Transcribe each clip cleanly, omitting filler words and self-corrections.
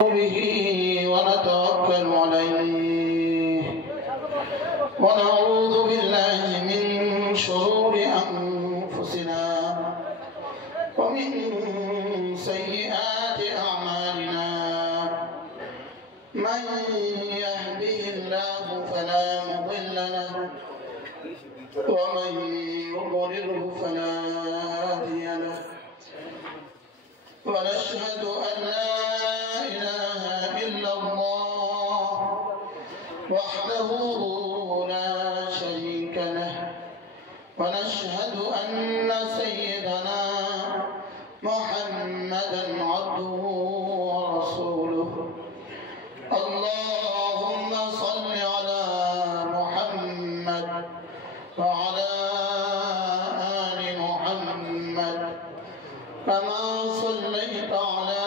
به ونتوكل عليه ونعوذ بالله من شرور أنفسنا ومن سيئات أعمالنا من يهده الله فلا مضل له ومن يضلله فلا هادي له ونشهد أن لا إله إلا الله وحده لا شريك له ونشهد أن سيدنا محمدا عبده ورسوله اللهم صل على محمد وعلى آل محمد كما صليت على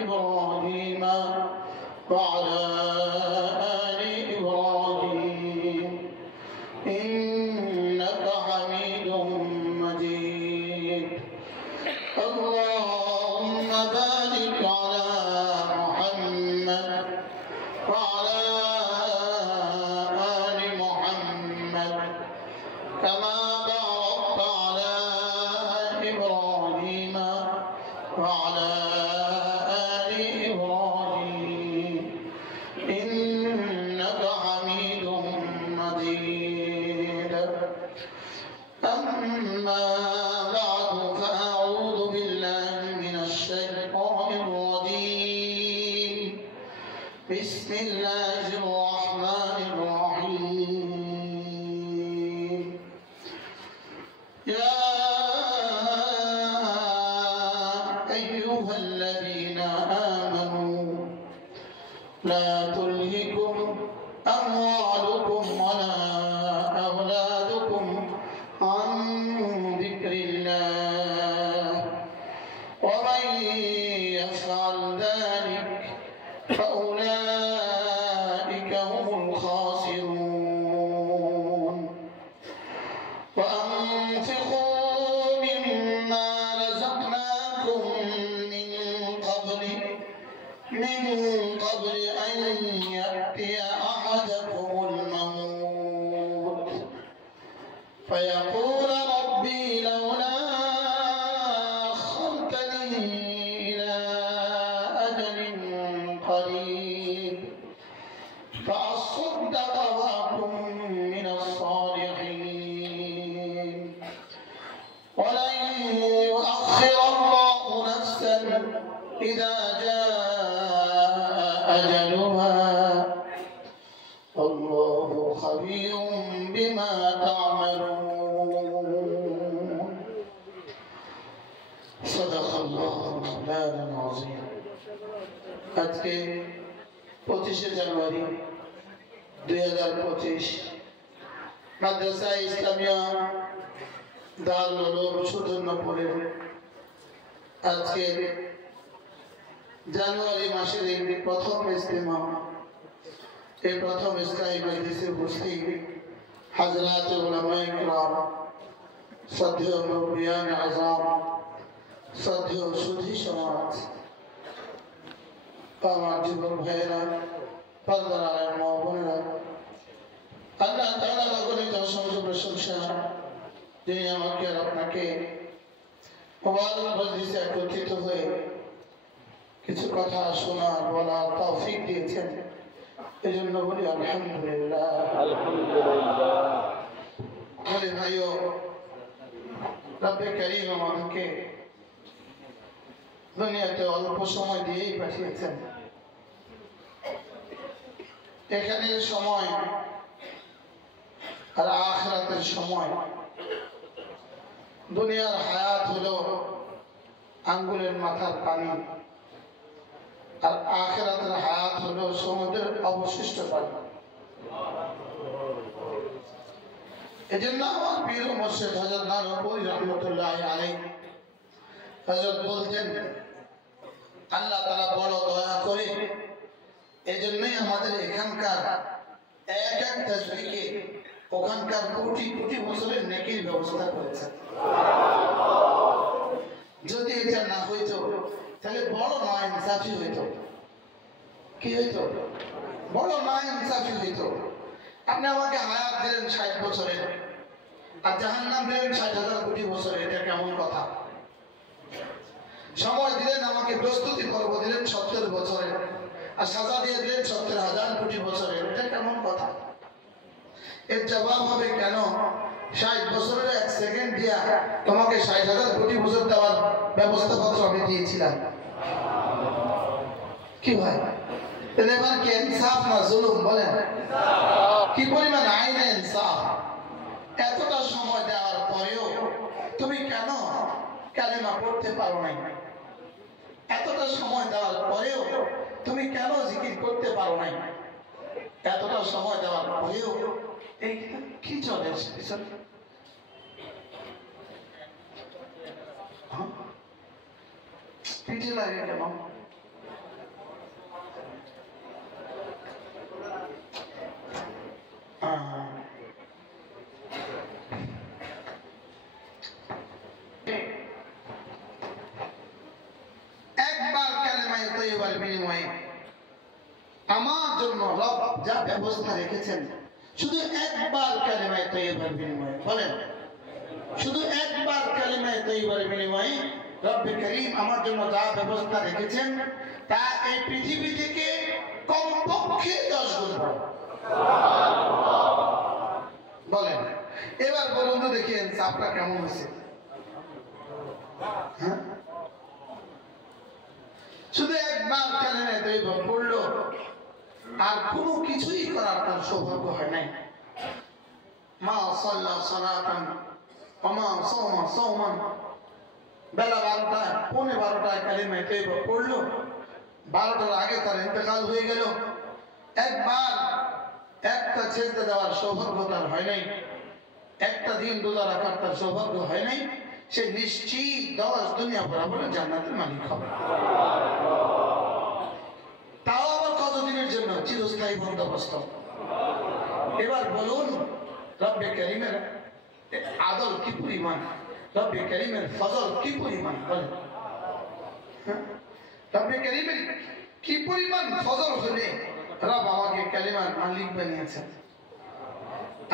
إبراهيم وعلى آل إبراهيم إنك حميد مجيد اللهم بارك على محمد وعلى آل محمد كما باركت على إبراهيم وعلى آل إبراهيم إنك حميد مجيد أما بعد فأعوذ بالله من الشيطان الرجيم بسم الله الرحمن الرحيم يا أيها الذين آمنوا لا تلهكم أموالكم ولا أولادكم عن ذكر الله ومن يفعل ذلك فأولئك هم الخاسرون وأنفقوا مما رزقناكم من قبل أن يأتي أحدكم الموت فيقول ربي لولا أخرتني إلى أجل قريب فأصدق وأكن من الصالحين ولن يؤخر الله نفسا إذا جاء أجلها الله خبير بما تعملون صدق الله مولانا العظيم আজকে 25 জানুয়ারি 2025 মাদ্রাসা ইসলামিয়া দারুল উলুম সুধন্যপুরের আজকে জানুয়ারি মাসের এই প্রথম ইজতিমা এই প্রথম ইসলামী মজলিসে উপস্থিত হযরত উলামায়ে কিরাম শ্রদ্ধেয় মুরব্বিয়ান আযম শ্রদ্ধেয় সুধী সমাজ আমার যুবক ভাইয়েরা পর্দার আড়ালে মা বোনেরা আল্লাহ তাআলার অগণিত অসংখ্য প্রশংসা যিনি আমাকে আর আপনাকে মোবারক মজলিসে একত্রিত হয়ে কিছু কথা শোনার বলার তৌফিক দিয়েছেন এজন্য বলি আলহামদুলিল্লাহ আলহামদুলিল্লাহ বলে ভাইও রব্বে কারীম আমাকে দুনিয়াতে অল্প সময় দিয়েই পাঠিয়েছেন এখানে সময় আর আখিরাতের সময় দুনিয়ার হায়াত হলো আঙ্গুলের মাথার পানি আর আখিরাতের হায়াত হলো সমুদ্রের অবশিষ্ট পানি এজন্য আমার পীর মুর্শিদ হযরত নানুপুরি রহমাতুল্লাহি আলাইহি হযরত বলতেন আল্লাহ তাআলা বড় দয়া করে এজন্যই আমাদের এখানকার এক এক তাসবিহকে ওখানকার কোটি কোটি বছরের নেকির ব্যবস্থা করেছেন যদি এটা না হইতো তাহলে বড় নয় ইনসাফি হইতো কি হইতো? বড় নাইনসাফি হইতো। আপনি আমাকে হায়াত দিলেন 60 বছরের, আর জাহান্নাম দিলেন 60,000 কোটি বছরের, এটা কেমন কথা? সময় দিলেন আমাকে, প্রস্তুতি পর্ব দিলেন 70 বছরের, আর সাজা দিয়ে দিলেন 70,000 কোটি বছরের, এটা কেমন কথা? এর জবাব হবে কেন 60 বছরের 1 সেকেন্ড দিয়া তোমাকে 60,000 কোটি বছর দেওয়ার ব্যবস্থাপত্র আমি দিয়েছিলাম। কি ভাই, এবার কি ইনসাফ না জুলুম? বলেন কি পরিমাণ আইনে ইনসাফ! এতটা সময় দেওয়ার পরেও তুমি কেন কালেমা পড়তে পারো নাই? এতটা সময় দেওয়ার পরেও তুমি কেন জিকির করতে পারো নাই? এতটা সময় দেওয়ার পরেও এই কি চলে পিঠে লাগে কেন? একবার কালেমায়ে তয়্যিবার বিনিময়ে আমার জন্য রব যা ব্যবস্থা রেখেছেন, শুধু একবার কালেমায়ে তয়্যিবার বিনিময়ে, বলেন শুধু একবার কালেমায়ে তয়্যিবার বিনিময়ে রব্বে করিম আমার জন্য যা ব্যবস্থা রেখেছেন তা এই পৃথিবী থেকে কমপক্ষে 10 গুণ বড়। বলেন এবার বলুন তো দেখেন চাপটা কেমন হয়েছে? হ্যাঁ, শুধু একবার কালেমায়ে তয়্যিবা পড়লো, আর কোনো কিছুই করার তার সৌভাগ্য হয় নাই। মা সাল্লা সালাতান ওয়া মা সাওমা সাওমান, বেলা 12টায়, পৌনে 12টায় কালেমায়ে তয়্যিবা পড়লো, 12টার আগে তার ইন্তেকাল হয়ে গেল। একবার একটা ছেড়ে দেওয়ার সৌভাগ্য তার হয় নাই, একটা দিন রোজা রাখার তার সৌভাগ্য হয় নাই, সে নিশ্চিত 10 দুনিয়া বরাবর জান্নাতের মালিক হবে। তাও আবার কতদিনের জন্য? চিরস্থায়ী বন্দোবস্ত। এবার বলুন রব্বে করিমের আদল কি পরিমাণ, রব্বে করিমের ফজল কি পরিমাণ, বলেন রব্বে করিমের কি পরিমাণ ফজল হলে রব আমাকে কালিমার মালিক বানিয়েছেন।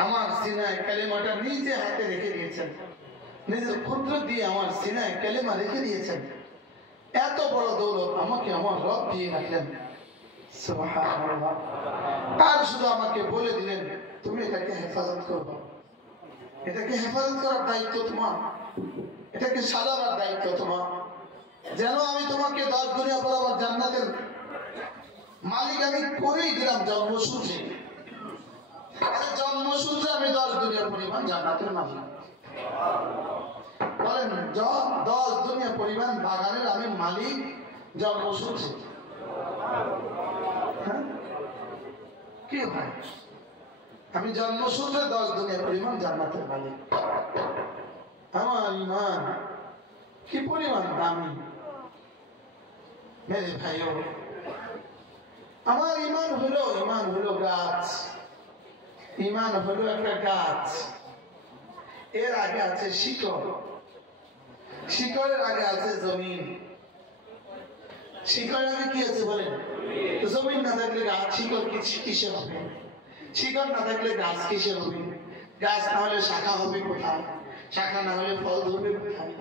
আমার সিনায় কালিমাটা নিজে হাতে রেখে দিয়েছেন, নিজের কুদরত দিয়ে আমার সিনায় কালিমা রেখে দিয়েছেন। এত বড় দৌলত আমাকে আমার রব দিয়ে রাখলেন, সুবহানাল্লাহ। আর শুধু আমাকে বলে দিলেন তুমি এটাকে হেফাজত করবে, এটাকে হেফাজত করার দায়িত্ব তোমার, এটাকে সাজাবার দায়িত্ব তোমার, যেন আমি তোমাকে 10 দুনিয়া বরাবর জান্নাতের মালিক আমি করেই দিলাম। জন্মসূত্রে জন্মসূত্রে আমি 10 দুনিয়ার পরিমাণ জান্নাতের মালিক। বলেন 10 দুনিয়া পরিমাণ বাগানের আমি মালিক জন্মসূত্রে। কি ভাই, আমি জন্মসূত্রে 10 দুনিয়া পরিমাণ জান্নাতের মালিক। আমার ঈমান কি পরিমাণ দামি মেরে ভাইও। আমার ঈমান হলো গাছ, ঈমান হলো একটা গাছ, এর আগে আছে শিকড়, শিকড়ের আগে আছে জমিন। শিকড়ের আগে কি আছে বলেন? জমিন না থাকলে গাছ, শিকড় কিসে হবে? শিকড় না থাকলে গাছ কিসে হবে? গাছ না হলে শাখা হবে কোথায়? শাখা না হলে ফল ধরবে কোথায়?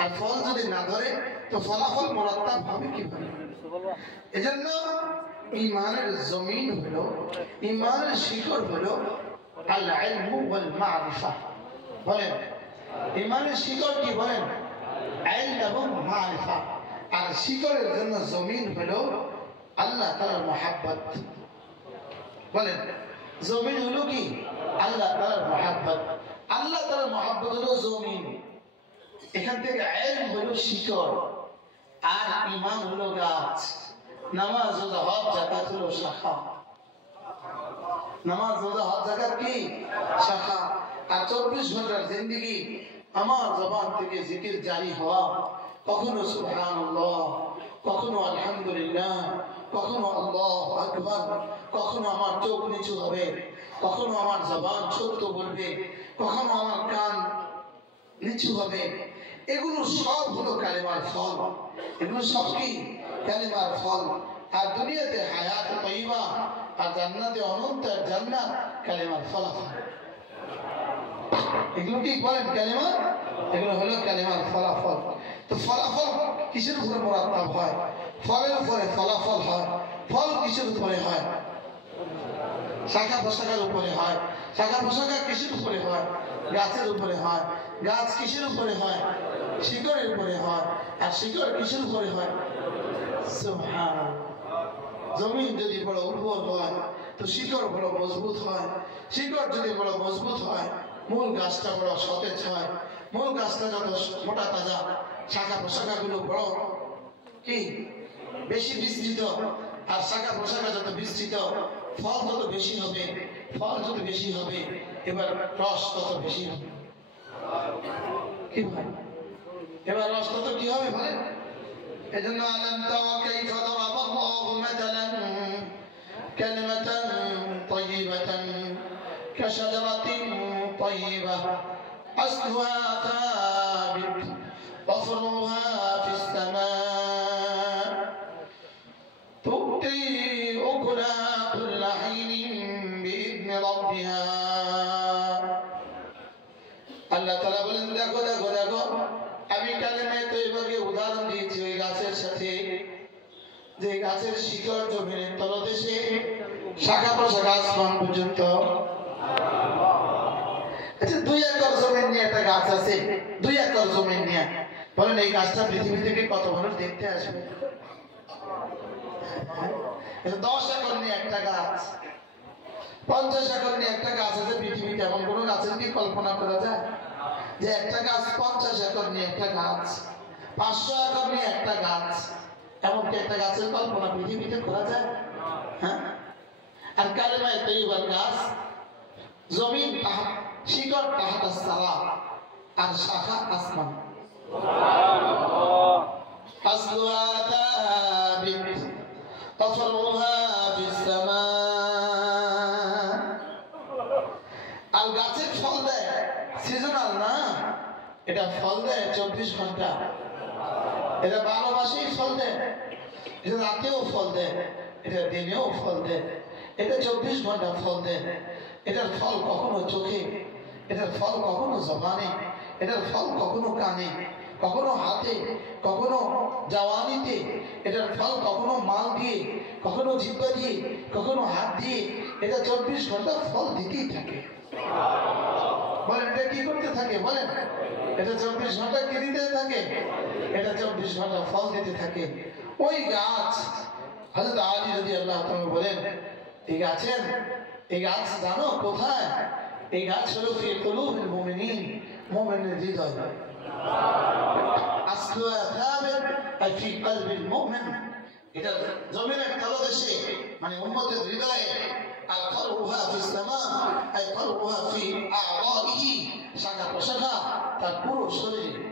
আর ফল যদি না ধরে তো ফলাফল মুরাত্তাব হবে কিভাবে? এজন্য ঈমানের জমিন হলো, ঈমানের শিকড় হলো আল ইলমু ওয়াল মারিফা। বলেন ঈমানের শিকড় কি? বলেন ইলম এবং মারিফা। আর শিকড়ের জন্য জমিন হলো আল্লাহ তাআলার মহব্বত। বলেন জমিন হলো কি? আল্লাহ তাআলার মহব্বত। আল্লাহ তাআলার মহব্বত হলো জমিন। এখান থেকে ইলম হলো শিকড়, আর ঈমান হলো গাছ। নামাজ রোজা হজ যাকাত হলো শাখা। নামাজ রোজা হজ যাকাত কি? শাখা। আর 24 ঘন্টার জিন্দেগি আমার জবান থেকে জিকির জারি হওয়া, কখনো সুবহানাল্লাহ, কখনো আলহামদুলিল্লাহ, কখনো আল্লাহু আকবার, কখনো আমার চোখ নিচু হবে, কখনো আমার জবান সত্য বলবে, কখনো আমার কান নিচু হবে। এগুলো সব হলো কালেমার ফল। এগুলো সব কি? কালেমার ফল। আর দুনিয়াতে হায়াত তাইয়্যিবা আর জান্নাতে অনন্ত জান্নাত কালেমার ফলাফল। এগুলো কি বলেন কালেমা? এগুলো হলো কালেমার ফলাফল। তো ফলাফল কিসের উপরে মোরাত্তাব হয়? ফলের উপরে ফলাফল হয়। ফল কিসের উপরে হয়? শাখা প্রশাখার উপরে হয়। শাখা প্রশাখা কিসের উপরে হয়? গাছের উপরে হয়। গাছ কিসের উপরে হয়? শিকড়ের উপরে হয়। আর শিকড় কিসের উপরে হয়? সুবহানাল্লাহ। জমিন যদি বড় উর্বর হয় তো শিকড় বড় মজবুত হয়। শিকড় যদি বড় মজবুত হয় মূল গাছটা বড় সতেজ হয়। মূল গাছটা যত মোটা তাজা, শাখা প্রশাখাগুলো বড় কি বেশি বিস্তৃত। আর শাখা প্রশাখা যত বিস্তৃত ফল তত বেশি হবে। ফল যত বেশি হবে এবার রস তত বেশি হবে। কি ভাই? এবার রস তত কি হবে বলেন? এজন্য আলাম তারা কাইফা দারাবাল্লাহু মাতালান কালিমাতান তাইয়্যিবাতান কাশাজারাতিন তাইয়্যিবাহ আসলুহা সাবিত ওয়া ফুরুহা ফিস সামা তু'তি উকুলাহা কুল্লা হিনিন বিইذن রাব্বিহা। আল্লাহ তাআলা বলেন, দেখো দেখো দেখো, আমি কালেমায়ে তাইয়্যিবাকে উদাহরণ দিয়েছি ওই গাছের সাথে, যে গাছের শিকড় জমিনের তলদেশে, শাখা প্রশাখা আসমান পর্যন্ত। আচ্ছা, 2 একর জমি নিয়ে একটা গাছ আছে, 2 একর জমি নিয়ে বলেন এই গাছটা পৃথিবী থেকে কত মানুষ দেখতে আসবে? 10 একর নিয়ে একটা গাছ, 50 একর নিয়ে একটা গাছ আছে পৃথিবীতে। এমন কোনো গাছের কি কল্পনা করা যায় যে একটা গাছ 50 একর নিয়ে একটা গাছ, 500 একর নিয়ে একটা গাছ? এমনকি একটা গাছের কল্পনা পৃথিবীতে করা যায়? হ্যাঁ। আর কালেমায়ে তাইয়্যিবার গাছ জমিন শিকড় তাহতা সারা আর শাখা আসমান। আসলুহা সাবিত ওয়া ফুরুহা ফিস সামা। আর গাছের ফল দেয় সিজনাল না, এটা ফল দেয় 24 ঘন্টা। এটা 12 মাসেই ফল দেয়। এটা রাতেও ফল দেয়, এটা দিনেও ফল দেয়, এটা 24 ঘন্টা ফল দেয়। এটার ফল কখনো চোখে, এটার ফল কখনো জবানে, এটার ফল কখনো কানে, কখনো হাতে, কখনো জওয়ানিতে। এটার ফল কখনো মাল দিয়ে, কখনো জিহ্বা দিয়ে, কখনো হাত দিয়ে। এটা 24 ঘন্টা ফল দিতেই থাকে। বলেন এটা কি করতে থাকে? বলেন এটা 24 ঘন্টা কি দিতে থাকে? এটা 24 ঘন্টা ফল দিতে থাকে। ওই গাছ হযরত আলী রাদিয়াল্লাহু তাআলা বলেন, এই গাছ জানো কোথায়? এই গাছ হলো ফি কুলুবিল মুমিনিন, মুমিনের হৃদয়। আসলুহা সাবিত আই ফি কলবিল মুমিন। এটা জমিনের তলদেশে মানে উম্মতের হৃদয়ে। আর ফারউহা ফিস সামা আই ফারউহা ফি আ'দাইহি, শাখা প্রশাখা তার পুরো শরীরে।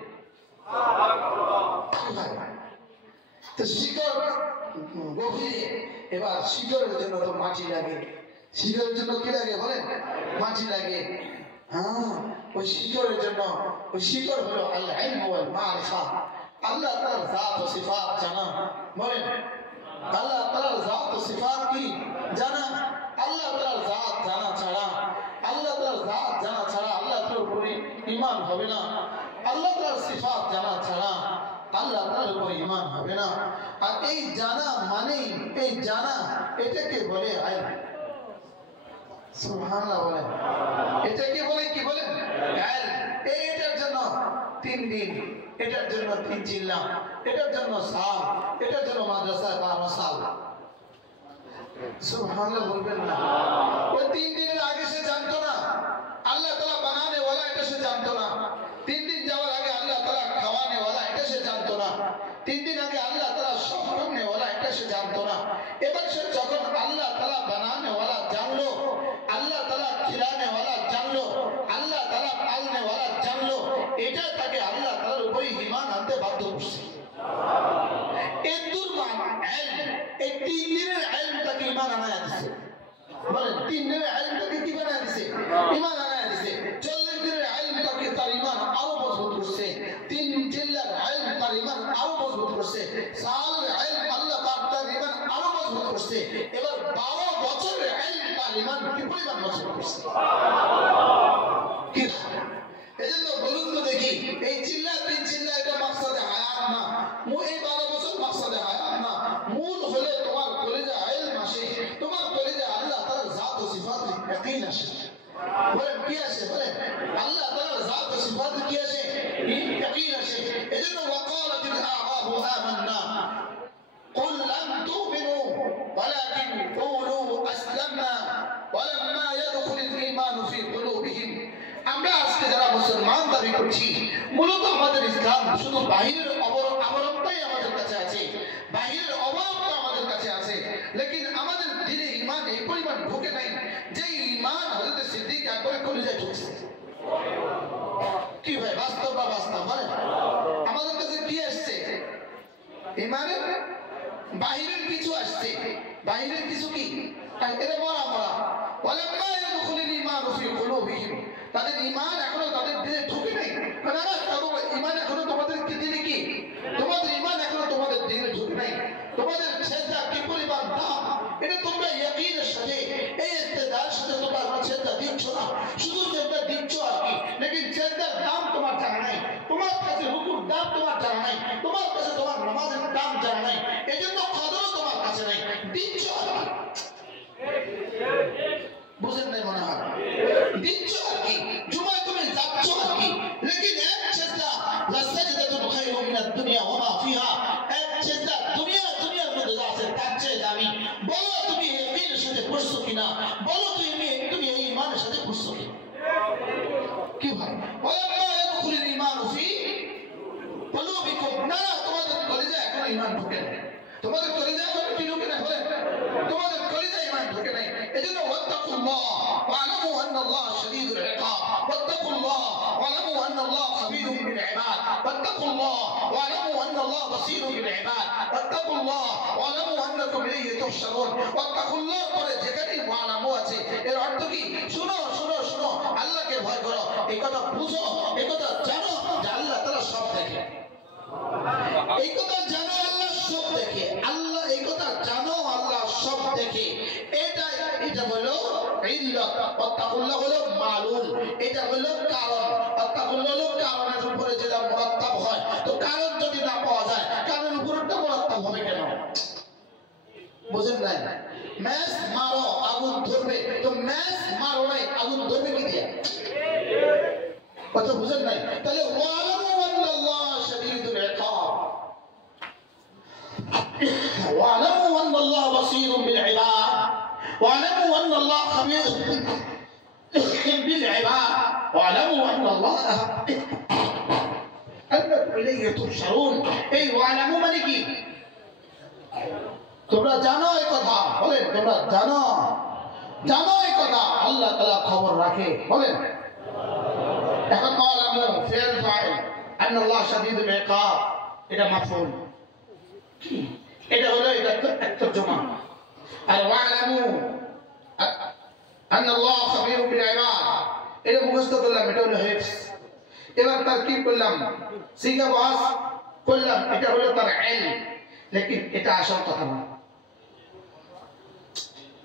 তো শিকড় গভীরে। এবার শিকড়ের জন্য তো মাটি লাগে। শিকড়ের জন্য কি লাগে বলেন? মাটি লাগে। হ্যাঁ, ওই শিকড়ের জন্য, ওই শিকড় হলো আল ইলম ওয়াল মারিফা, আল্লাহ তাআলার জাত ও সিফাত জানা। বলেন আল্লাহ তাআলার জাত ও সিফাত কি জানা? আল্লাহ তাআলার জাত জানা ছাড়া, আল্লাহ তাআলার জাত জানা ছাড়া আল্লাহ তাআলার উপরে ঈমান হবে না। আল্লাহ তাআলার সিফাত জানা ছাড়া আল্লাহ তাআলার উপরে ঈমান হবে না। আর এই জানা মানে, এই জানা এটাকে বলে ইলম। সুবহানাল্লাহ বলেন। এটাকে বলে কি বলেন? ইলম। এটার জন্য 3 দিন, এটার জন্য 3 জিল্লা, এটার জন্য সাল, এটার জন্য মাদ্রাসা 12 সাল। সুবহানাল্লাহ বলবেন না? ওই 3 দিনের আগে সে জানতো না আল্লাহ তাআলা বানানে ওয়ালা, এটা সে জানতো না। 3 দিন যাওয়ার আগে আল্লাহ তাআলা খাওয়ানে ওয়ালা, এটা সে জানতো না। 3 দিন আগে আল্লাহ তাআলা সব করনে ওয়ালা, এটা সে জানতো না। এবার সে যখন আল্লাহ তাআলা বানানে ওয়ালা জানলো, আল্লাহ তাআলা খিলানে ওয়ালা জানলো, আল্লাহ তাআলা পালনে ওয়ালা জানলো, এটা তাকে আল্লাহ তাআলার উপরে ঈমান আনতে বাধ্য করছে। এদুর মান ইলম, এই 3 দিনের ইলম তাকে ঈমান আনায়া দিয়েছে। বলেন 3 দিনের ইলম তাকে কি বানায়া দিয়েছে? ঈমান আনায়া দিয়েছে। 40 দিনের ইলম তাকে তার ঈমান আরো মজবুত করছে। 3 জিল্লার ইলম তার ঈমান আরো মজবুত করছে। সালের ইলম আল্লাহ পাক তার ঈমান আরো মজবুত করছে, এবার 12 বছরের ইলম তার ঈমান কি পরিমাণ মজবুত করছে। এজন্য বলুন তো দেখি, এই চিল্লা তিন চিল্লা এটা মাকসাদে হায়াত না, এই 12 বছর মাকসাদে হায়াত না, মূল হলো তোমার কলিজা ইলম আসে, তোমার কলিজা আল্লাহ তাআলার জাত ও সিফাতে ইয়াকিন আসে। বলেন কি আসে? বলেন আল্লাহ তাআলার জাত ও সিফাতে কি আসে? ইয়াকিন আসে। এজন্য ওয়াকালাতিল আ'রাবু আমান্না قل لم تؤمنوا ولكن قولوا أسلمنا ولما يدخل الإيمان في قلوبهم। আমরা আজকে যারা মুসলমান দাবি করছি, মূলত আমাদের ইসলাম শুধু বাহিরের আবরণটাই আমাদের কাছে আছে, বাহিরের অবয়বটা আমাদের কাছে আছে, লেকিন আমাদের দিলে ঈমান এই পরিমাণ ঢোকে নাই যে ঈমান হযরত সিদ্দিক আকবরের কলিজায় ঢুকছে। কি ভাই বাস্তব বা বাস্তব? বলেন আমাদের কাছে কি আসছে? ঈমানের বাহিরের কিছু আসছে, বাহিরের কিছু কি এটা বলা বলা ওয়ালাম্মা ইয়াদখুলুল ঈমানু ফি কুলুবিহিম, তাদের ঈমান এখনো তাদের দিলে ঢুকে নাই। না না, তাদের ঈমান এখনো তোমাদের কি দিলে কি? তোমাদের ঈমান এখনো তোমাদের দিলে ঢুকে নাই। তোমাদের সেজদা কি পরিমাণ দাম এটা তোমরা ইয়াকিনের সাথে এই ইস্তেদার সাথে তোমরা সেজদা দিচ্ছ না, শুধু সেজদা দিচ্ছ আর কি, লেকিন সেজদার দাম তোমার জানা নাই, তোমার কাছে রুকুর দাম তোমার জানা নাই, তোমার কাছে তোমার নামাজের দাম জানা নাই, এজন্য কদরও তোমার কাছে নাই, দিচ্ছ আর কি। বুঝেন নাই মনে হয়? দিচ্ছ আর কি, জুমায় তুমি যাচ্ছ আর কি, লেকিন এক সেজদা লাসাজদাতুন খায়রুম মিনাদ দুনিয়া ওয়া মা ফিহা, এক সেজদা দুনিয়ার মধ্যে যা আছে তার চেয়ে দামি। বলো তুমি ইয়াকিনের সাথে পড়ছো কিনা, বলো তুমি এই ঈমানের সাথে পড়ছো কিনা। কি ভাই ওয়ালাম্মা ইয়াদখুলুল ঈমানু ফি কুলুবিকুম, না তোমাদের কলিজায় এখন ঈমান ঢোকে না, তোমাদের কলিজায় এখন কি ঢোকে না? বলেন তোমাদের কলিজায় ঈমান ঢোকে নাই। এজন্য ওয়াত্তাকুল্লাহ ওয়ালামু আন্নাল্লাহ শাদীদুল ইকাব, ওয়াত্তাকুল্লাহ ওয়ালামু আন্নাল্লাহ খাবীরুম বিল ইবাদ, ওয়াত্তাকুল্লাহ ওয়ালামু আন্নাল্লাহ বাসীরুম বিল ইবাদ, ওয়াত্তাকুল্লাহ ওয়ালামু আন্নাকুম ইলাইহি তুহশারুন। ওয়াত্তাকুল্লাহ পরে যেখানে ওয়ালামু আছে এর অর্থ কি? শুনো শুনো শুনো, আল্লাহকে ভয় করো, এই কথা বুঝো, এই কথা জানো যে আল্লাহ তাআলা সব দেখে, এই কথা জানো আল্লাহ সব দেখে, আল্লাহ এই কথা জানো আল্লাহ সব দেখে। এটা হলো ইল্লাত, ওয়াত্তাকুল্লাহ হলো মালুল, এটা হলো কারণ। ওয়াত্তাকুল্লাহ হলো কারণের উপরে যেটা মুরাত্তাব হয়, তো কারণ যদি না পাওয়া যায় কারণের উপরটা মুরাত্তাব হবে কেন? বুঝেন নাই? ম্যাচ মারো আগুন ধরবে, তো ম্যাচ মারো নাই আগুন ধরবে কি দিয়ে? কথা বুঝেন নাই? তাহলে ওয়ালামু আন্নাল্লাহ শাদীদুল ইকাব, ওয়ালামু আন্নাল্লাহ বাসীরুম বিল ইবাদ, ওয়ালামু আন্নাল্লাহ খাবীরুম বিল ইবাদ, ওয়ালামু আন্নাল্লাহ আন্নাকুম ইলাইহি তুহশারুন। এই ওয়ালামু মানে কি? তোমরা জানো এই কথা, বলেন তোমরা জানো এই কথা, আল্লাহ তাআলা খবর রাখে। বলেন এখন ওয়ালামু ফি'ল ফাইল, আন্নাল্লাহ শাদীদুল ইকাব এটা মাফউল, এটা হলো এটা তরজমা। আর ওয়ালামু আন্নাল্লাহ খাবীরুম বিল ইবাদ এটা মুখস্থ করলাম, এটা হলো হিফজ। এবার তারকিব করলাম, সিগা বাস করলাম, এটা হলো তার ইলম, লেকিন এটা আসল কথা না।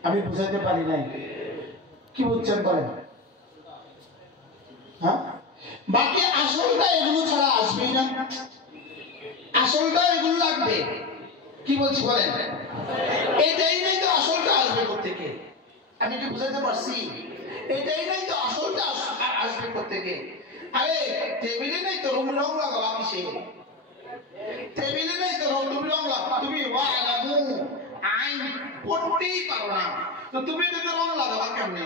আমি বুঝাতে পারি নাই, কি বুঝছেন বলেন? হ্যাঁ, বাকি আসলটা এগুলো ছাড়া আসবেই না, আসলটা এগুলো লাগবে। কি বলছি বলেন? এটাই নাই তো আসলটা আসবে কোত্থেকে? আমি কি বুঝাতে পারছি? এটাই নাই তো আসলটা আসবে কোত্থেকে? আরে টেবিলে নাই তো রং লাগাবা কিসে? টেবিলে নাই তো রং লাগাবা, তুমি ওয়ালামু আইন পড়তেই পারো না, তো তুমি তো রং লাগাবা কেমনে?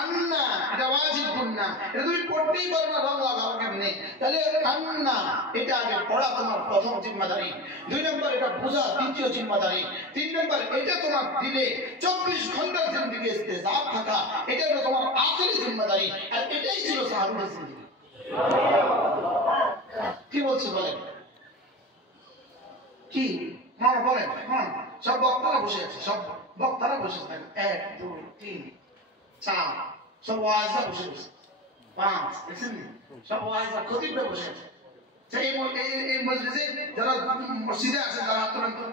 আন্না এটা ওয়াজিব গুন্না, এটা তুমি পড়তেই পারো না, রং লাগাবা কেমনে? তাহলে আন্না এটা আগে পড়া তোমার প্রথম জিম্মাদারি, 2 নম্বর এটা বোঝা দ্বিতীয় জিম্মাদারি, 3 নম্বর এটা তোমার দিলে 24 ঘন্টার জিন্দেগি ইস্তেজাব থাকা, এটা হলো তোমার আখেরি জিম্মাদারি। আর এটাই ছিল সাহাবীদের জিন্দেগি। কি বলছে বলেন? কি হ্যাঁ বলেন? হ্যাঁ, সব বক্তারা বসে আছে, সব বক্তারা বসে থাকেন, 1 2 3 4 সব ওয়াজা বসে বসে, 5 দেখছেন সব ওয়াজা খতিবরা বসে আছে। এই মজলিসে যারা মসজিদে আছেন তারা হাত তোলেন তো,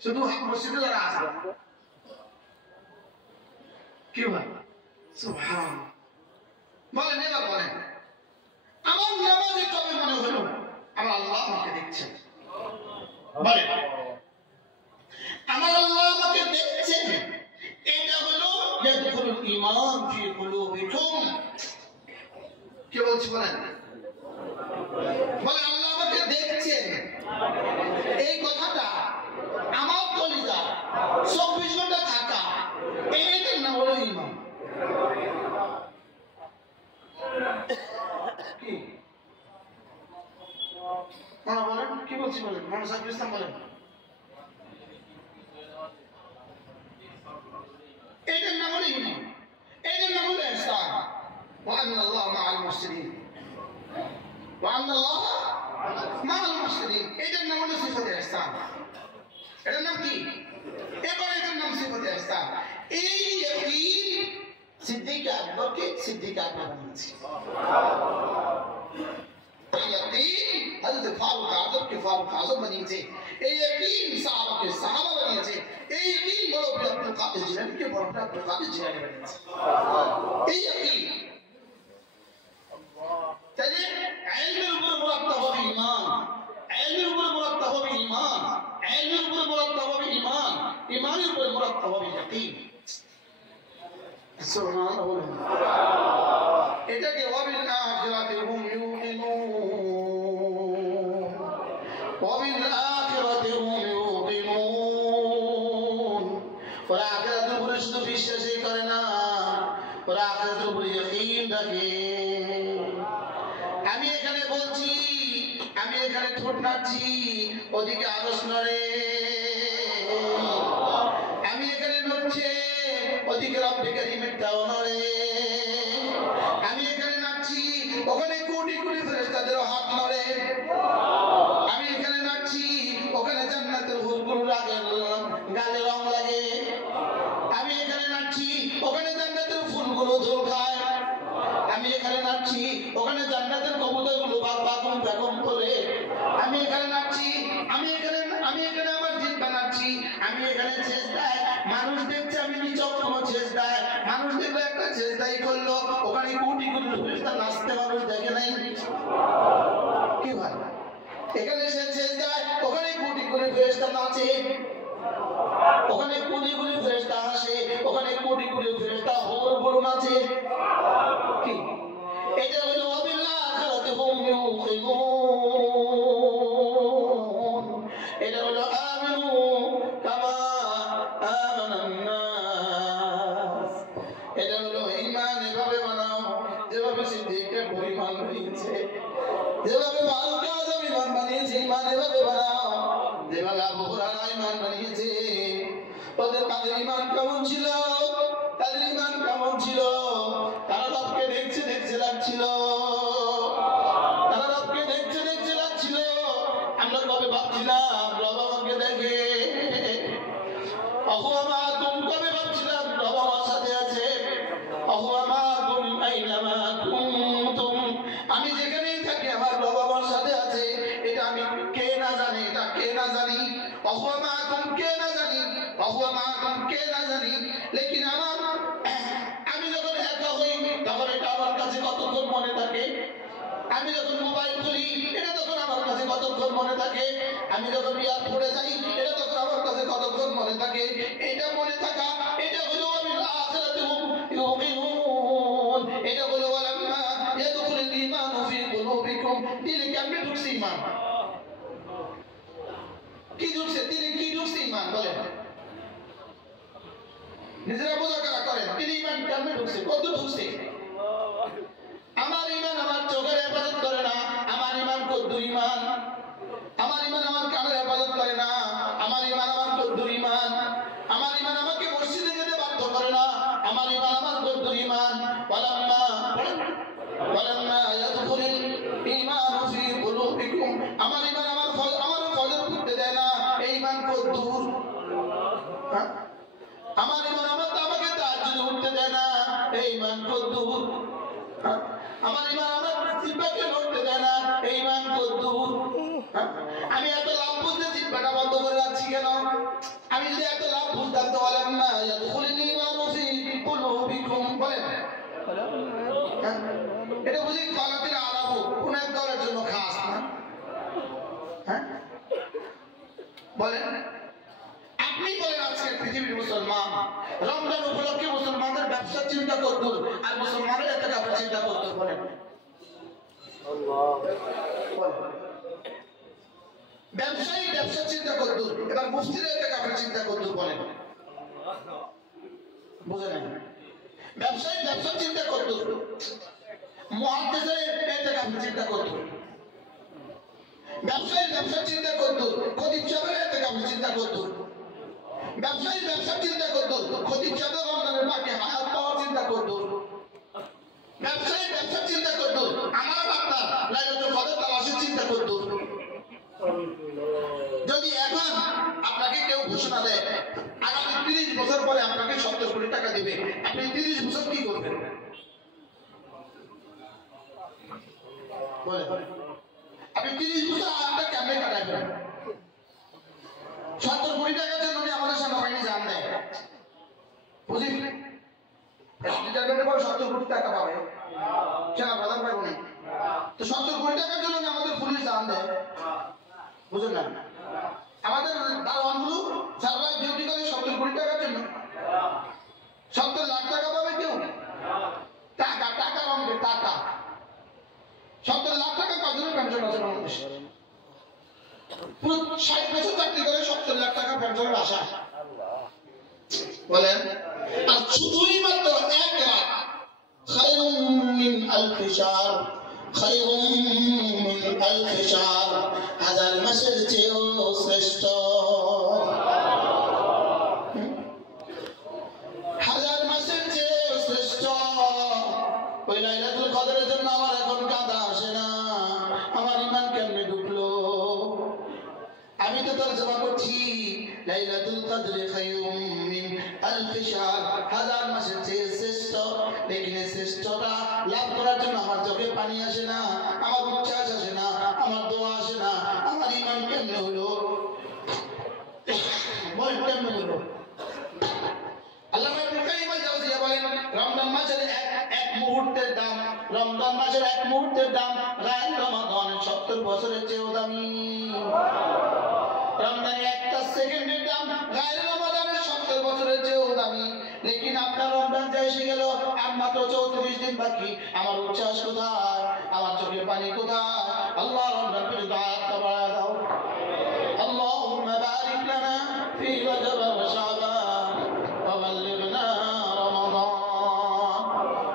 শুধু মসজিদে যারা আছে কি ভাই সুবহান বলেন এবার বলেন আমার নামাজে কবে মনে হলো আমার আল্লাহ আমাকে দেখছেন বলেন আমার আল্লাহ আমাকে দেখছেন এটা হলো ইয়াদখুলুল ঈমান ফি কুলুবিকুম কি বলছি বলেন বলেন আল্লাহ আমাকে দেখছেন এই কথাটা আমার কলিজা 24 ঘন্টা থাকা এটার নাম হলো ঈমান কি মানা বলেন কি বলছি বলেন মানা সাহেব ইসলাম বলেন এটার নাম হলো ঈমান এটার নাম হলো ইহসান ওয়া আন্না আল্লাহ মাআল মুহসিনিন ওয়া আন্না আল্লাহ মাআল মুহসিনিন এটার নাম হলো সিফাতে ইহসান এটার নাম কি এবার এটার নাম সিফাতে ইহসান এই ইয়াকিন সিদ্দিক আকবরকে সিদ্দিক আকবর বানিয়েছে এই ইয়াকিন হযরত ফারুক আযমকে ফারুক আযম বানিয়েছে এই ইয়াকিন সাহাবাকে সাহাবা বানিয়েছে এই ইয়াকিন বড় আব্দুল কাদের জিলানীকে বড় আব্দুল কাদের জিলানী বানিয়েছে এই ইয়াকিন তাহলে ইলমের উপরে মুরাত্তাব হবে ঈমান ইলমের উপরে মুরাত্তাব হবে ঈমান ইলমের উপরে মুরাত্তাব হবে ঈমান ঈমানের উপরে মুরাত্তাব হবে ইয়াকিন সুবহানাল্লাহ এটাকে ওয়াবিল আখিরাতি হুম ইউমিনুন ওয়াবিল আখিরাতি হুম ইউকিনুন ওরা আখিরাতের উপরে শুধু বিশ্বাসই করে না ওরা আখিরাতের উপরে ইয়াকিন রাখে আমি এখানে বলছি আমি এখানে ঠোঁট নাড়ছি ওদিকে আরশ নড়ে আমি এখানে নড়ছে ওদিকে রব্বে কারীমের টাও নড়ে আমি এখানে নাচছি ওখানে কোটি কোটি ফেরেশতাদের হাত নড়ে আমি এখানে নাচছি ওখানে জান্নাতের হুরগুলো লাগে গালে রং লাগে আমি এখানে নাচছি ওখানে জান্নাতের ফুলগুলো ধুল খায় আমি এখানে নাচছি ওখানে জান্নাতের কবুতরগুলো বাকুম বাকুম করে আমি এখানে নাচছি আমি এখানে আমার জিহ্বা নাচছি আমি এখানে সেজদায় মানুষ দেখছে আমি নিচক কোনো সেজদায় মানুষ দেখলে একটা সেজদাই করলো ওখানে কোটি কোটি ফেরেশতা নাচতে মানুষ দেখে নাই কি ভাই এখানে সে সেজদায় ওখানে কোটি কোটি ফেরেশতা নাচে ওখানে কোটি কোটি ফেরেশতা হাসে ওখানে কোটি কোটি ফেরেশতা হোর বড় নাচে কি এটা হলো ওয়াবিল্লাহ আখিরাতি হুম ইউকিনুন এটা হলো আমিনু কামা আমানান নাস এটা হলো ঈমান এভাবে বানাও যেভাবে সিদ্দিকের ঈমান বানিয়েছে যেভাবে ফারুক আযম ঈমান বানিয়েছে ঈমান এভাবে বানাও যেভাবে আবু হুরায়রা ঈমান বানিয়েছে ওদের ঈমান কেমন ছিল তাদের ঈমান কেমন ছিল তারা রবকে দেখছে দেখছে লাগছিল তারা রবকে দেখছে দেখছে লাগছিল আমরা কবে ভাবছিলাম রব আমাকে দেখে আহুয়া মাকুম কবে ভাবছিলাম রব আমার সাথে আছে আহুয়া মাকুম আইনামা কুনতুম আমি যেখানেই থাকি আমার রব আমার সাথে আছে এটা আমি কে না জানি এটা কে না জানি আহুয়া মাকুম কে না জানি আহুয়া মাকুম কে না জানি লেকিন আমার আমি যখন একা হই তখন এটা আমার কাছে কতক্ষণ মনে থাকে আমি যখন মোবাইল খুলি এটা তখন আমার কাছে কতক্ষণ মনে থাকে আমি যখন ইয়ার পড়ে যাই এটা তখন আমার কাছে কতক্ষণ মনে থাকে এটা মনে থাকা এটা হলো ওয়াবিল আখিরাতি হুম ইউকিনুন এটা হলো ওয়ালাম্মা ইয়াদখুলুল ঈমানু ফি কুলুবিকুম দিলে কেমনে ঢুকছে ঈমান কি ঢুকছে দিলে কি ঢুকছে ঈমান বলেন নিজেরা বোঝাপড়া করেন তিনি ঈমান কেমনে ঢুকছে কত ঢুকছে আমার ঈমান আমার চোখের হেফাজত করে না আমার ঈমান কদ্দুর ঈমান আমার ঈমান আমার কানের হেফাজত করে না আমার ঈমান আমার কদ্দুর ঈমান আমার ঈমান আমাকে মসজিদে যেতে বাধ্য করে না আমার ঈমান আমার কদ্দুর ঈমান ওয়ালাম্মা ইয়াদখুলুল ঈমানু ফি কুলুবিকুম আমার ঈমান আমার ফজর পড়তে দেয় না এই ঈমান কদ্দুর আমার ঈমান আমাকে তাহাজ্জুদে উঠতে দেয় না এই ঈমান কদ্দুর আমার ইমান আমার জিহ্বাকে নড়তে দেয় না, এই ইমান কদ্দুর। আমি এত লাভ বুঝতে জিহ্বাটা বন্ধ করে রাখছি কেন? আমি যদি এত লাভ বুঝতাম তো বলেন না ইয়াদখুলুল ঈমানু ফি কুলুবিকুম, বলেন এটা বুঝি কলাতির আলাবু কোন এক দলের জন্য খাস না? হ্যাঁ বলেন, আপনি বলেন আজকে পৃথিবীর মুসলমান রমজান উপলক্ষে মুসলমানদের ব্যবসা চিন্তা কদ্দুর আর মুসলমানের একটা ব্যবসা চিন্তা কদ্দুর, বলেন ব্যবসায়ী ব্যবসা চিন্তা কদ্দুর, এবার মুফতিরা একটা ব্যবসা চিন্তা কদ্দুর, বলেন বুঝে নেন। ব্যবসায়ী ব্যবসা চিন্তা কদ্দুর, মুহাদ্দিসের একটা ব্যবসা চিন্তা কদ্দুর, ব্যবসায়ী ব্যবসা চিন্তা কদ্দুর, খতিব সাহেবের একটা ব্যবসা চিন্তা কদ্দুর, ব্যবসায়ী ব্যবসা চিন্তা কদ্দুর, খতিব সাহেবের রমজানের বাকি হায়াত পাওয়ার চিন্তা কদ্দুর, ব্যবসায়ী ব্যবসা চিন্তা কদ্দুর, আমার আপনার লাইলাতুল কদর তালাশের চিন্তা কদ্দুর। যদি এখন আপনাকে কেউ ঘোষণা দেয় আগামী 30 বছর পরে আপনাকে 70 কোটি টাকা দিবে, আপনি 30 বছর কি করবেন? আপনি 30 বছর আটটা কেমনে কাটাবেন? 70 কোটি টাকার জন্য আমাদের সেনাবাহিনী জান দেয়, বুঝি 70 কোটি টাকা পাবে, সেনা প্রধান পাইব না তো 70 কোটি টাকার জন্য আমাদের পুলিশ জান দেয়, বুঝলেন না? আমাদের দারোয়ানগুলো সারা ডিউটি করে 70 কোটি টাকার জন্য। 70 লাখ টাকা পাবে কেউ? টাকা টাকা রঙে টাকা 70 লাখ টাকা কজনের পেনশন আছে বাংলাদেশে? পুরো 60 বছর চাকরি করে 70 লাখ টাকা পেনশনের আশা, বলেন। আর শুধুই মাত্র 1 লাখ খায়রুম মিন আলফি শাহর, খায়রুম মিন আলফি শাহর, 1000 মাসের চেয়েও শ্রেষ্ঠ। 1000 মাসের চেয়েও শ্রেষ্ঠ। ওই লাইলাতুল কদরের জন্য আমার এখন কাঁদা আসে না, আমার ঈমান কেমনে ঢুকলো? আমি তো তরজমা করছি লাইলাতুল কদরে খায়রুম মিন আলফি শাহর, 1000 মাসের চেয়ে শ্রেষ্ঠ। লেকিন শ্রেষ্ঠতা লাভ করার জন্য আমার চোখে পানি আসে না, আমার উচ্ছ্বাস আসে না, আমার দোয়া আসে না। আমার ঈমান কেমনে হলো? বলেন কেমনে হলো? আল্লামা ইবনে কাইয়িম আল-জাওজিয়া বলেন রমজান মাসের এক মুহূর্তের দাম, রমজান মাসের এক মুহূর্তের দাম গায়রে রমাদানের 70 বছরের চেয়েও দামি। রমজানের একটা সেকেন্ডের দাম গায়রে রমাদানের 70 বছরের চেয়েও দামি। লেকিন আপনার রমজান যে এসে গেল, আর মাত্র 34 দিন বাকি। আমার উচ্ছ্বাস কোথায়? আমার চোখের পানি কোথায়? আল্লাহ রমজান পর্যন্ত আয়াতটা বাড়ায় দাও। আল্লাহুম্মা বারিক লানা ফি রজব ওয়া শাবান ওয়া বাল্লিগনা রমাদান।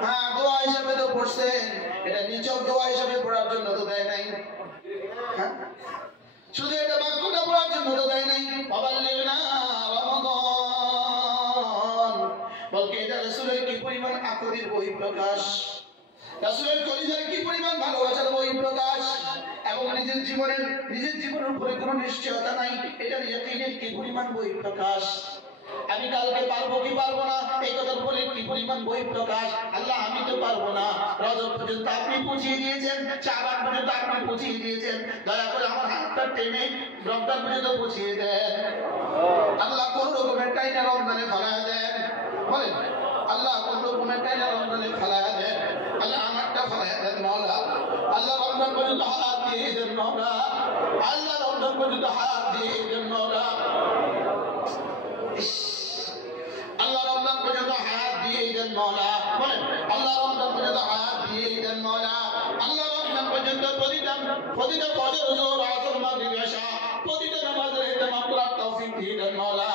হ্যাঁ, দোয়া হিসেবে তো পড়ছেন, এটা নিছক দোয়া হিসেবে পড়ার জন্য তো দেয় নাই। হ্যাঁ, শুধু এটা বাক্যটা পড়ার জন্য তো দেয় নাই। ওয়া বাল্লিগনা রমাদান বলকে এটা রাসূলের কি পরিমাণ আকদির বহিঃপ্রকাশ, রাসূলের কলিজার কি পরিমাণ ভালোবাসার বহিঃপ্রকাশ, এবং নিজের জীবনের উপরে কোনো নিশ্চয়তা নাই, এটা ইয়াকিনের কি পরিমাণ বহিঃপ্রকাশ। আমি কালকে পারবো কি পারবো না এই কথার উপরে কি পরিমাণ বহিঃপ্রকাশ। আল্লাহ আমি তো পারবো না, রজব পর্যন্ত আপনি পৌঁছিয়ে দিয়েছেন, শাবান পর্যন্ত আপনি পৌঁছিয়ে দিয়েছেন, দয়া করে আমার হাতটা টেনে রমজান পর্যন্ত পৌঁছিয়ে দেন। আল্লাহ কোন রকমের টাইনা রমজানে ফেলায় দেন, বলেন আল্লাহ কোন রকমের টাইনা রমজানে ফেলায় দেন। আল্লাহ আমারটা ফেলায় দেন মাওলা। আল্লাহ রমজান পর্যন্ত হায়াত দিয়ে দেন মাওলা। আল্লাহ রমজান পর্যন্ত হায়াত দিয়ে দেন মাওলা। আল্লাহ রমজান পর্যন্ত হায়াত দিয়ে দেন মাওলা, বলেন আল্লাহ রমজান পর্যন্ত হায়াত দিয়ে দেন মাওলা। আল্লাহ রমজান পর্যন্ত প্রতিটা ফজর যোহর আসর মাগরিব ইশা প্রতিটা নামাজের ইহতিমাম করার তৌফিক দিয়ে দেন মাওলা।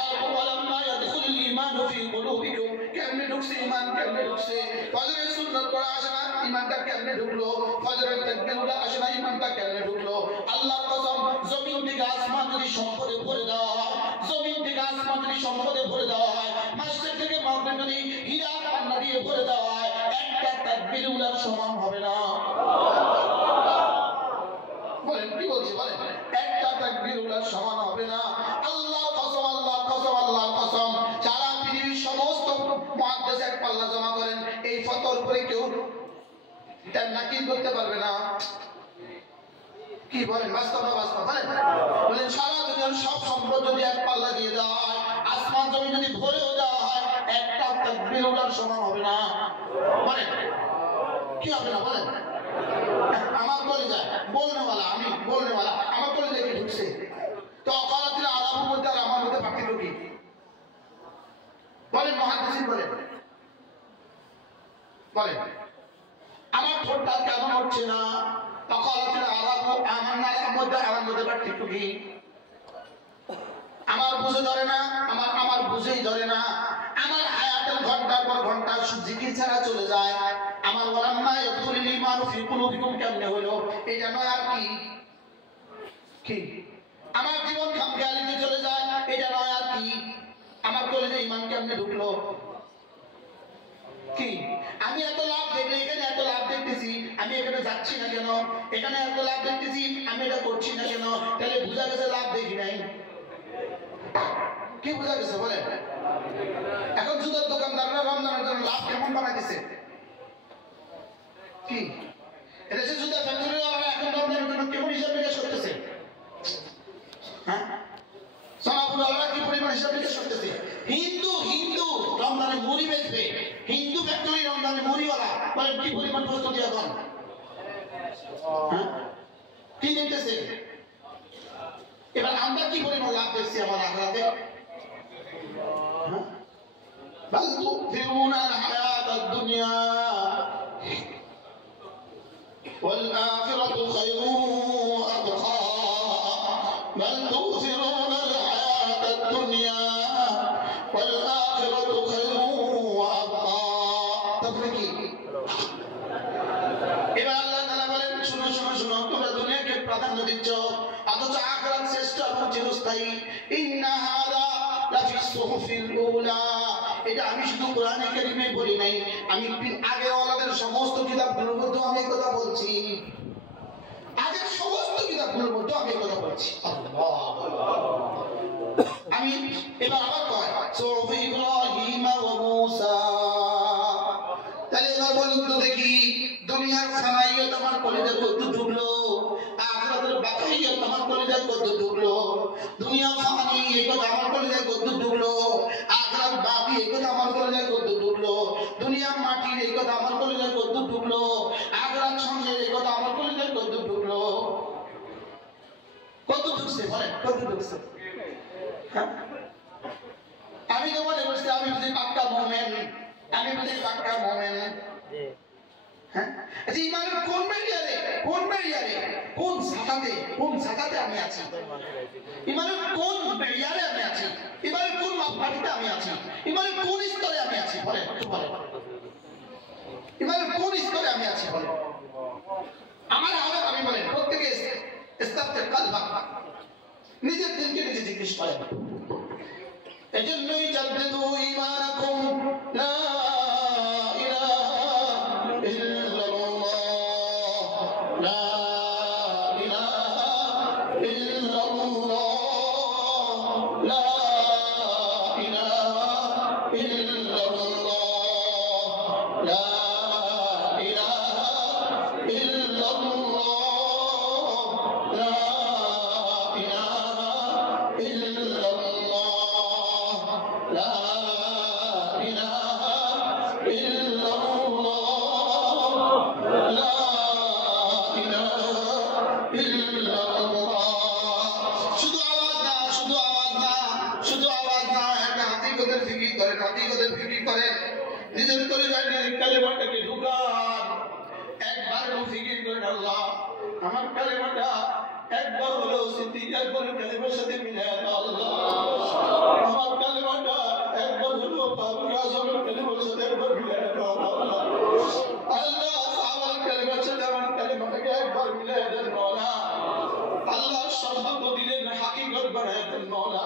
আর ওয়ালাম্মা ইয়াদখুলুল ঈমানু ফি কুলুবিকুম, কেমনে ঢুকছে ঈমান, কেমনে ঢুকছে? ফজরের সুন্নাত পড়া আসে না, ঈমানটা কেমনে ঢুকলো? ফজরের তাকবীরটা আসে না, ঈমানটা কেমনে ঢুকলো? আল্লাহর কসম, জমিন থেকে আসমান যদি সম্পদে ভরে দেওয়া হয়, জমিন থেকে আসমান যদি সম্পদে ভরে দেওয়া হয়, মাসজিদ থেকে মাগরিব যদি হীরা পান্না দিয়ে ভরে দেওয়া হয়, একটা তাকবীর উলার সমান হবে না। বলেন কি বলছি? বলেন একটা তাকবীর উলার সমান হবে না। আল্লাহর কসম, আল্লাহর কসম, আল্লাহর কসম, সারা পৃথিবীর সমস্ত মুহাদ্দিস এক পাল্লা জমা করেন, এই ফতোয়ার উপরে কেউ তার নাকিল করতে পারবে না। কি বলেন, বাস্তব না বাস্তব বলেন? বলেন সারা দুনিয়ার সব সম্পদ যদি এক পাল্লা দিয়ে দেওয়া হয়, আসমান জমি যদি ভরেও দেওয়া হয়, একটা তাকবীর ওঠার সমান হবে না। বলেন কি হবে না? বলেন। আমার কলিজায় বলনেওয়ালা, আমি বলনেওয়ালা, আমার কলিজায় কি ঢুকছে? তো অকালাতির আলাপের মধ্যে আর আমার মধ্যে পার্থক্য কি? বলেন মুহাদ্দিসিন বলেন, বলেন আমার ঠোঁটটা কেন হচ্ছে না? অকালাতির আলাপ আমার মধ্যে আমার মধ্যে পার্থক্য কি? আমার বুঝে ধরে না, আমার বুঝেই ধরে না। আমার হায়াতের ঘন্টার পর ঘন্টা জিকির ছাড়া চলে যায়। আমার ওয়ালাম্মা ইয়াদখুলুল ঈমানু ফি কুলুবিকুম কেমনে হলো? এটা নয় আর কি? কি আমার জীবন খামখেয়ালিতে চলে যায়, এটা নয় আর কি? আমার কলিজায় ঈমান কেমনে ঢুকলো? কি আমি এত লাভ দেখলে, এখানে এত লাভ দেখতেছি, আমি এখানে যাচ্ছি না কেন? এখানে এত লাভ দেখতেছি, আমি এটা করছি না কেন? তাহলে বোঝা গেছে লাভ দেখি নাই। কি বোঝা গেছে বলেন? এখন জুতার দোকানদাররা রমজানের জন্য লাভ কেমন বানাইতেছে? কি এদেশে জুতা ফ্যাক্টরি ওয়ালারা এখন রমজানের জন্য কেমন হিসাব নিকাশ করতেছে? হ্যাঁ, সোনাপুর ওয়ালারা কি পরিমাণ হিসাব নিকাশ করতেছে? হিন্দু হিন্দু রমজানে মুড়ি বেচবে, হিন্দু ফ্যাক্টরি রমজানে মুড়িওয়ালা, বলেন কি পরিমাণ প্রস্তুতি এখন? হ্যাঁ, কি নিতেছে? এবার আমরা কি পরিমাণ লাভ দেখছি আমার আখেরাতে? بل تؤثرون الحياة الدنيا والآخرة خير وأبقى بل تؤثرون الحياة الدنيا والآخرة خير وأبقى تفرقي এবার আল্লাহ তাআলা বলেন শুনো শুনো শুনো, তোমরা দুনিয়াকে প্রাধান্য দিচ্ছ অথচ আখিরাত শ্রেষ্ঠ এবং চিরস্থায়ী। ইন্না হাযা লাফি সুহুফিল উলা, এটা আমি শুধু কোরআনে কারীমে বলি নাই, আমি আগের ওয়ালাদের সমস্ত কিতাবগুলোর মধ্যে আমি এই কথা বলছি। আগের সমস্ত কিতাবগুলোর মধ্যে আমি এই কথা বলছি। আমি এবার আবার কয় সুহুফ ইব্রাহিম ওয়া মূসা। তাহলে এবার বলুন তো দেখি, দুনিয়ার ফানাইয়ত আমার কলিজায় কত ঢুকলো, আখিরাতের বাকাইয়ত আমার কলিজায় কত ঢুকলো? দুনিয়া ফানি এই কথা আমার কলিজায় কত ঢুকলো, আখিরাত বাকি এই কথা আমার কলিজায় কত ঢুকলো? দুনিয়া মাটির এই কথা আমার কলিজায় কত ঢুকলো, আখিরাত সঙ্গের এই কথা আমার কলিজায় কত ঢুকলো? কত ঢুকছে বলেন, কত ঢুকছে? হ্যাঁ, আমি তো মনে করছি আমি বুঝি পাক্কা মুমিন, আমি বুঝি পাক্কা মুমিন। হ্যাঁ, আচ্ছা ইমানের কোন মেরিয়ারে, কোন মেরিয়ারে, কোন জায়গাতে আমি আছি? ইমানের কোন মেরিয়ারে আমি আছি? ইমানের কোন মাপকাঠিতে আমি আছি? ইমানের কোন স্তরে আমি আছি? বলেন একটু বলেন, ইমানের কোন স্তরে আমি আছি বলেন? আমার হালত আমি বলেন প্রত্যেকে ইস্তাফতে কালবা, নিজের দিলকে নিজে জিজ্ঞেস করেন। এজন্যই জাদ্দিদু ঈমানাকুম, লা নিজের কলিজায় নিজের কালেমাটাকে ঢুকান। একবার ফিকির করেন আল্লাহ আমার কালেমাটা একবার হলো সিদ্দিক আকবরের কালেমার সাথে মিলায় দাও আল্লাহ, আমার কালেমাটা একবার হলো ফারুক আজমের কালেমার সাথে একবার মিলায় দাও আল্লাহ, আল্লাহ আমার কালেমার সাথে আমার কালেমাটাকে একবার মিলায় দেন মওলা, আল্লাহ শব্দ দিলেন হাকিকত বানায় দেন মওলা।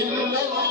ইল্লাল্লাহ